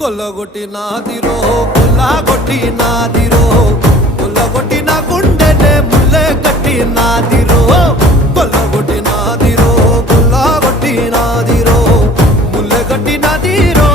కొల్లగొట్టి నాదిరో కొల్లగొట్టి నాదిరో కొల్లగొట్టి నా గుండెనే ముల్లె కట్టి నాదిరో కొల్లగొట్టి నాదిరో కొల్లగొట్టి నాదిరో ముల్లె కట్టి నాదిరో